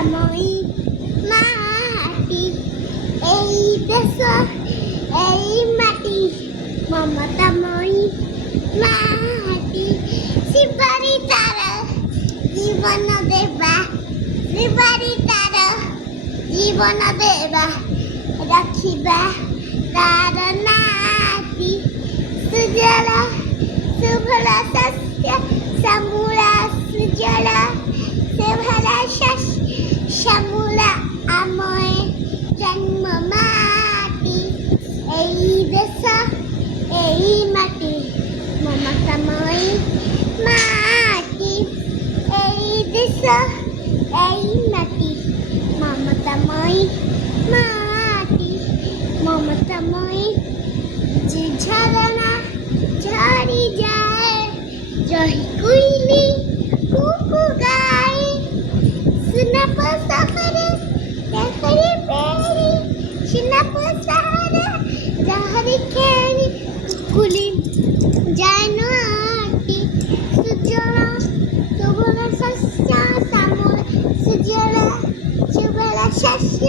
মমতাময়ী মাটি, এই দেশ এই মাটি, মমতাময়ী মাটি। শিবারি তার জীবন দেবা, শিবারি তার জীবন দেবা, রাখিবা তার নাতি। সুজল সুফল শস্য শ্যামলা, সুজল সুফল শস্য শ্যামলা আময় জন্ম মাটি, এই দেশ এই মাটি, মমতাময়ী মাটি, এই দেশ এই মাটি, মমতাময়ী মাটি, মমতাময়ী। যে ঝরনা ঝরি যায়, জহি কুইলি কুকু গায়, সুনপ সফরে দেখরি পেরি, সুনপ সফরে যাহারি খেরি, কুলি যায় নাটি। সুজল সুফল শস্য শ্যামলা, সুজল সুফল শস্য